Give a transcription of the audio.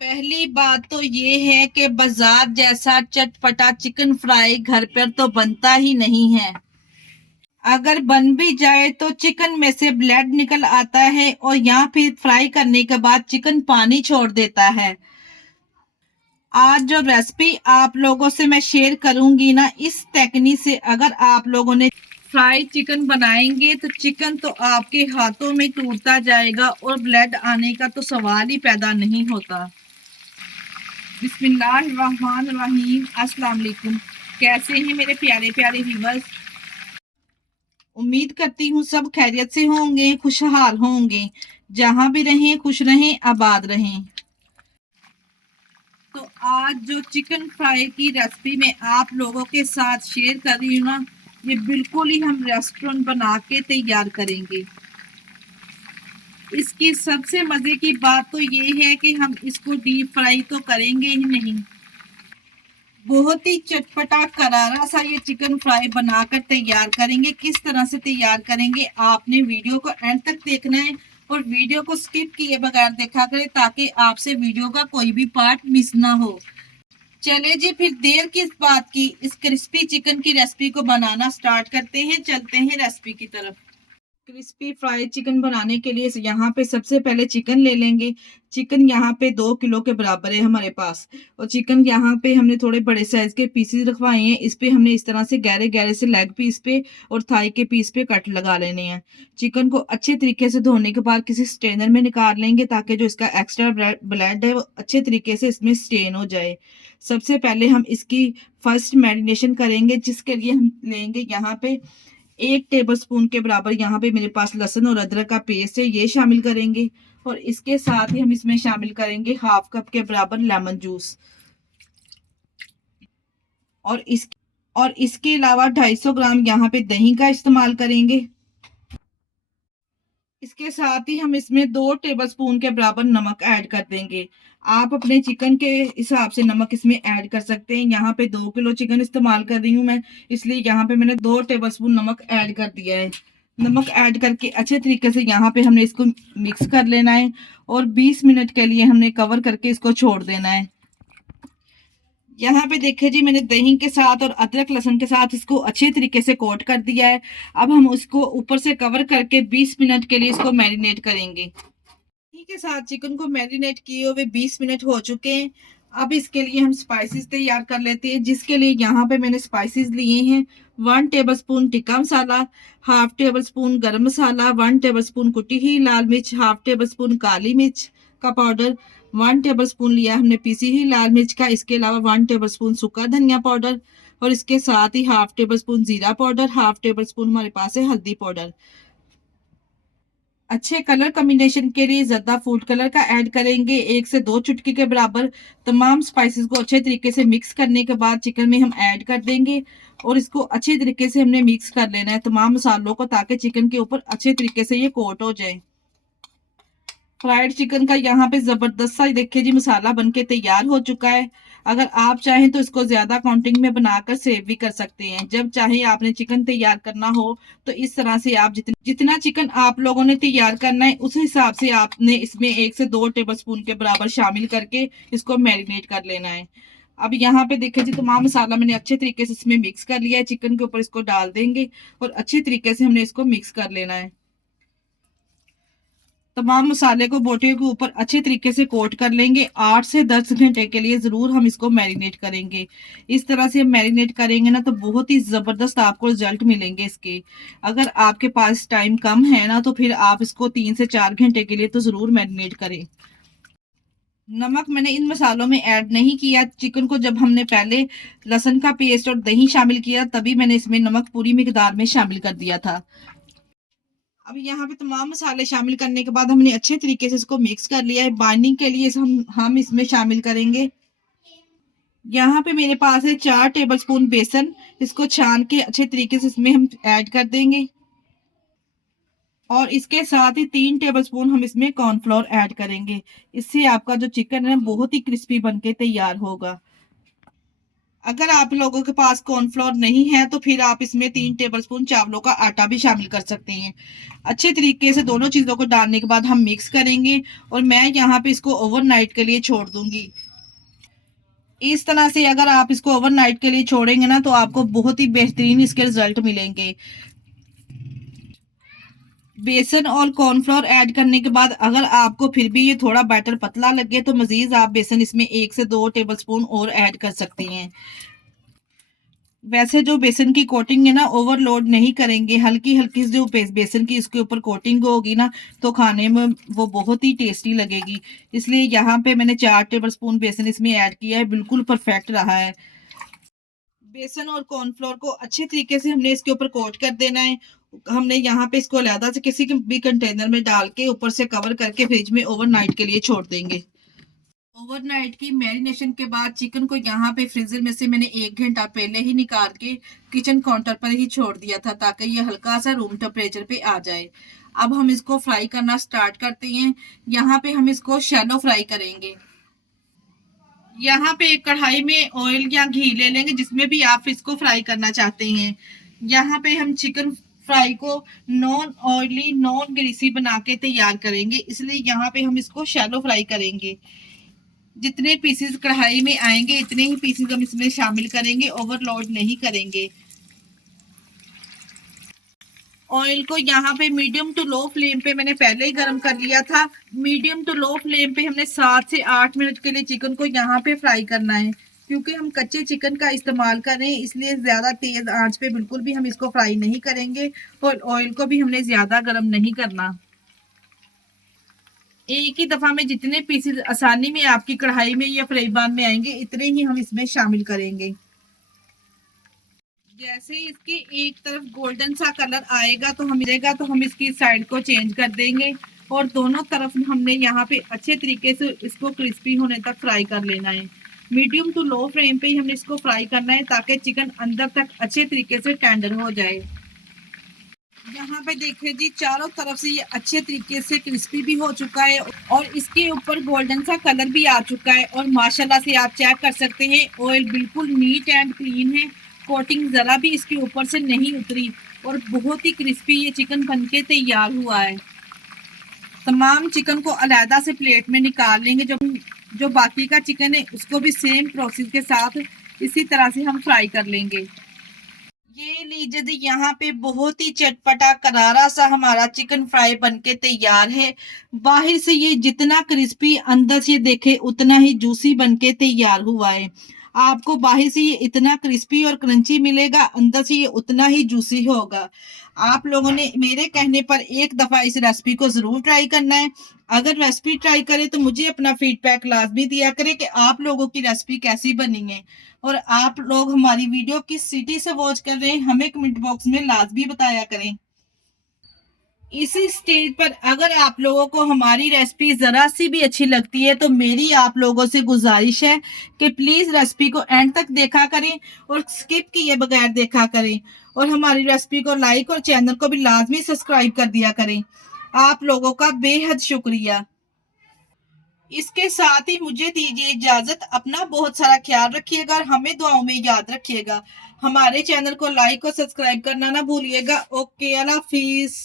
पहली बात तो ये है कि बाजार जैसा चटपटा चिकन फ्राई घर पर तो बनता ही नहीं है। अगर बन भी जाए तो चिकन में से ब्लड निकल आता है और या फिर फ्राई करने के बाद चिकन पानी छोड़ देता है। आज जो रेसिपी आप लोगों से मैं शेयर करूंगी ना, इस टेक्निक से अगर आप लोगों ने फ्राई चिकन बनाएंगे तो चिकन तो आपके हाथों में टूटता जाएगा और ब्लड आने का तो सवाल ही पैदा नहीं होता। बिस्मिल्लाहिर्रहमानिर्रहीम। अस्सलाम वालेकुम। कैसे हैं मेरे प्यारे प्यारे व्यूअर्स? उम्मीद करती हूँ सब खैरियत से होंगे, खुशहाल होंगे। जहां भी रहें खुश रहें, आबाद रहें। तो आज जो चिकन फ्राई की रेसिपी मैं आप लोगों के साथ शेयर कर रही हूँ ना, ये बिल्कुल ही हम रेस्टोरेंट बना के तैयार करेंगे। इसकी सबसे मजे की बात तो ये है कि हम इसको डीप फ्राई तो करेंगे ही नहीं। बहुत ही चटपटा करारा सा ये चिकन फ्राई बनाकर तैयार करेंगे। किस तरह से तैयार करेंगे आपने वीडियो को एंड तक देखना है और वीडियो को स्किप किए बगैर देखा करें ताकि आपसे वीडियो का कोई भी पार्ट मिस ना हो। चले जी, फिर देर किस बात की, इस क्रिस्पी चिकन की रेसिपी को बनाना स्टार्ट करते हैं। चलते हैं रेसिपी की तरफ। क्रिस्पी फ्राइड चिकन बनाने के लिए यहाँ पे सबसे पहले चिकन ले लेंगे। चिकन यहाँ पे 2 किलो के बराबर है हमारे पास। और चिकन यहाँ पे हमने थोड़े बड़े साइज के पीसेस रखवाए हैं। इस पे हमने इस तरह से गहरे गहरे से लेग पीस पे और थाई के पीस पे कट लगा लेने हैं। चिकन को अच्छे तरीके से धोने के बाद किसी स्ट्रेनर में निकाल लेंगे ताकि जो इसका एक्स्ट्रा ब्लड है वो अच्छे तरीके से इसमें स्टेन हो जाए। सबसे पहले हम इसकी फर्स्ट मैरिनेशन करेंगे, जिसके लिए हम लेंगे यहाँ पे 1 टेबलस्पून के बराबर। यहाँ पे मेरे पास लहसुन और अदरक का पेस्ट है, ये शामिल करेंगे। और इसके साथ ही हम इसमें शामिल करेंगे 1/2 कप के बराबर लेमन जूस। और इस और इसके अलावा 250 ग्राम यहाँ पे दही का इस्तेमाल करेंगे। इसके साथ ही हम इसमें 2 टेबलस्पून के बराबर नमक ऐड कर देंगे। आप अपने चिकन के हिसाब से नमक इसमें ऐड कर सकते हैं। यहाँ पे 2 किलो चिकन इस्तेमाल कर रही हूँ मैं, इसलिए यहाँ पे मैंने 2 टेबलस्पून नमक ऐड कर दिया है। नमक ऐड करके अच्छे तरीके से यहाँ पे हमने इसको मिक्स कर लेना है और 20 मिनट के लिए हमने कवर करके इसको छोड़ देना है। यहाँ पे देखिए जी, मैंने दही के साथ और अदरक लहसुन के साथ इसको अच्छे तरीके से कोट कर दिया है। अब हम उसको ऊपर से कवर करके 20 मिनट के लिए इसको मैरिनेट करेंगे। दही के साथ चिकन को मैरिनेट किए हुए 20 मिनट हो चुके हैं। अब इसके लिए हम स्पाइसेस तैयार कर लेते हैं, जिसके लिए यहाँ पे मैंने स्पाइसेस लिए हैं। 1 टेबलस्पून टिक्का मसाला, 1/2 टेबलस्पून गरम मसाला, 1 टेबलस्पून कुटी हुई लाल मिर्च, 1/2 टेबलस्पून काली मिर्च का पाउडर, 1 टेबलस्पून लिया हमने पीसी हुई लाल मिर्च का। इसके अलावा 1 टेबलस्पून सूखा धनिया पाउडर और इसके साथ ही 1/2 टेबलस्पून जीरा पाउडर, 1/2 टेबलस्पून हमारे पास है हल्दी पाउडर। अच्छे कलर कॉम्बिनेशन के लिए ज्यादा फूड कलर का ऐड करेंगे, 1 से 2 चुटकी के बराबर। तमाम स्पाइसेस को अच्छे तरीके से मिक्स करने के बाद चिकन में हम ऐड कर देंगे और इसको अच्छे तरीके से हमने मिक्स कर लेना है तमाम मसालों को, ताकि चिकन के ऊपर अच्छे तरीके से ये कोट हो जाए। फ्राइड चिकन का यहाँ पे जबरदस्त सा देखिए जी मसाला बनके तैयार हो चुका है। अगर आप चाहें तो इसको ज्यादा क्वांटिटी में बनाकर सेव भी कर सकते हैं। जब चाहे आपने चिकन तैयार करना हो तो इस तरह से आप जितना चिकन आप लोगों ने तैयार करना है उस हिसाब से आपने इसमें 1 से 2 टेबलस्पून के बराबर शामिल करके इसको मैरिनेट कर लेना है। अब यहाँ पे देखिए जी, तमाम मसाला मैंने अच्छे तरीके से इसमें मिक्स कर लिया है। चिकन के ऊपर इसको डाल देंगे और अच्छे तरीके से हमने इसको मिक्स कर लेना है। तमाम मसाले को बोटियों के ऊपर अच्छे तरीके से कोट कर लेंगे। 8 से 10 घंटे के लिए जरूर हम इसको मैरिनेट करेंगे। इस तरह से हम मैरिनेट करेंगे ना तो बहुत ही जबरदस्त आपको रिजल्ट मिलेंगे इसके। अगर आपके पास टाइम कम है ना तो फिर आप इसको 3 से 4 घंटे के लिए तो जरूर मैरिनेट करें। नमक मैंने इन मसालों में ऐड नहीं किया। चिकन को जब हमने पहले लहसुन का पेस्ट और दही शामिल किया तभी मैंने इसमें नमक पूरी मिकदार में शामिल कर दिया था। अब यहाँ पे तमाम मसाले शामिल करने के बाद हमने अच्छे तरीके से इसको मिक्स कर लिया है। बाइंडिंग के लिए हम इसमें शामिल करेंगे, यहाँ पे मेरे पास है 4 टेबलस्पून बेसन। इसको छान के अच्छे तरीके से इसमें हम ऐड कर देंगे और इसके साथ ही 3 टेबलस्पून हम इसमें कॉर्नफ्लोर ऐड करेंगे। इससे आपका जो चिकन है बहुत ही क्रिस्पी बनके तैयार होगा। अगर आप लोगों के पास कॉर्नफ्लोर नहीं है तो फिर आप इसमें 3 टेबलस्पून चावलों का आटा भी शामिल कर सकते हैं। अच्छे तरीके से दोनों चीज़ों को डालने के बाद हम मिक्स करेंगे और मैं यहाँ पे इसको ओवरनाइट के लिए छोड़ दूंगी। इस तरह से अगर आप इसको ओवरनाइट के लिए छोड़ेंगे ना तो आपको बहुत ही बेहतरीन इसके रिजल्ट मिलेंगे। बेसन और कॉर्नफ्लोर ऐड करने के बाद अगर आपको फिर भी ये थोड़ा बैटर पतला लगे तो मजीद आप बेसन इसमें 1 से 2 टेबलस्पून और ऐड कर सकते हैं। वैसे जो बेसन की कोटिंग है ना ओवरलोड नहीं करेंगे, हल्की हल्की जो बेसन की इसके ऊपर कोटिंग होगी ना तो खाने में वो बहुत ही टेस्टी लगेगी। इसलिए यहाँ पे मैंने 4 टेबलस्पून बेसन इसमें ऐड किया है, बिल्कुल परफेक्ट रहा है। बेसन और कॉर्नफ्लोर को अच्छे तरीके से हमने इसके ऊपर कोट कर देना है। हमने यहाँ पे इसको अलहदा से किसी भी कंटेनर में डाल के ऊपर से कवर करके फ्रिज में ओवरनाइट के लिए छोड़ देंगे। ओवरनाइट की मैरिनेशन के बाद चिकन को यहाँ पे फ्रीजर में से मैंने 1 घंटा पहले ही निकाल के किचन काउंटर पर ही छोड़ दिया था ताकि ये हल्का सा रूम टेम्परेचर पे आ जाए। अब हम इसको फ्राई करना स्टार्ट करते हैं। यहाँ पे हम इसको शैलो फ्राई करेंगे। यहाँ पे एक कढ़ाई में ऑयल या घी ले लेंगे जिसमें भी आप इसको फ्राई करना चाहते हैं। यहाँ पे हम चिकन फ्राई को नॉन ऑयली नॉन ग्रीसी बना के तैयार करेंगे, इसलिए यहाँ पे हम इसको शैलो फ्राई करेंगे। जितने पीसेस कढ़ाई में आएंगे इतने ही पीसेस हम इसमें शामिल करेंगे, ओवरलोड नहीं करेंगे। ऑयल को यहाँ पे मीडियम टू लो फ्लेम पे मैंने पहले ही गर्म कर लिया था। मीडियम टू लो फ्लेम पे हमने 7 से 8 मिनट के लिए चिकन को यहाँ पे फ्राई करना है। क्योंकि हम कच्चे चिकन का इस्तेमाल कर रहे हैं इसलिए ज्यादा तेज आंच पे बिल्कुल भी हम इसको फ्राई नहीं करेंगे और ऑयल को भी हमने ज्यादा गर्म नहीं करना। एक ही दफा में जितने पीसेस आसानी में आपकी कढ़ाई में या फ्राई पैन में आएंगे इतने ही हम इसमें शामिल करेंगे। जैसे इसके एक तरफ गोल्डन सा कलर आएगा तो हम इसकी साइड को चेंज कर देंगे और दोनों तरफ हमने यहाँ पे अच्छे तरीके से इसको क्रिस्पी होने तक फ्राई कर लेना है। मीडियम टू लो फ्लेम पे ही हमने इसको फ्राई करना है ताकि चिकन अंदर तक अच्छे तरीके से टेंडर हो जाए। यहाँ पे देखिए जी चारों तरफ से ये अच्छे तरीके से क्रिस्पी भी हो चुका है और इसके ऊपर गोल्डन सा कलर भी आ चुका है और माशाल्लाह से आप चेक कर सकते हैं ऑयल बिल्कुल नीट एंड क्लीन है। कोटिंग जरा भी इसके ऊपर से नहीं उतरी और बहुत ही क्रिस्पी ये चिकन बनके तैयार हुआ है। तमाम चिकन को अलहदा से प्लेट में निकाल लेंगे। जो बाकी का चिकन है उसको भी सेम प्रोसेस के साथ इसी तरह से हम फ्राई कर लेंगे। ये लीजिए जी यहाँ पे बहुत ही चटपटा करारा सा हमारा चिकन फ्राई बनके तैयार है। बाहर से ये जितना क्रिस्पी अंदर से देखे उतना ही जूसी बनके तैयार हुआ है। आपको बाहर से ये इतना क्रिस्पी और क्रंची मिलेगा, अंदर से ये उतना ही जूसी होगा। आप लोगों ने मेरे कहने पर एक दफा इस रेसिपी को जरूर ट्राई करना है। अगर रेसिपी ट्राई करें तो मुझे अपना फीडबैक लाजमी दिया करें कि आप लोगों की रेसिपी कैसी बनी है और आप लोग हमारी वीडियो किस सिटी से वॉच कर रहे हैं हमें कमेंट बॉक्स में लाजमी बताया करें। इसी स्टेज पर अगर आप लोगों को हमारी रेसिपी जरा सी भी अच्छी लगती है तो मेरी आप लोगों से गुजारिश है कि प्लीज रेसिपी को एंड तक देखा करें और स्किप किए बगैर देखा करें और हमारी रेसिपी को लाइक और चैनल को भी लाजमी सब्सक्राइब कर दिया करें। आप लोगों का बेहद शुक्रिया। इसके साथ ही मुझे दीजिए इजाजत। अपना बहुत सारा ख्याल रखिएगा और हमें दुआओं में याद रखिएगा। हमारे चैनल को लाइक और सब्सक्राइब करना ना भूलिएगा। ओके, अल्लाह हाफिज।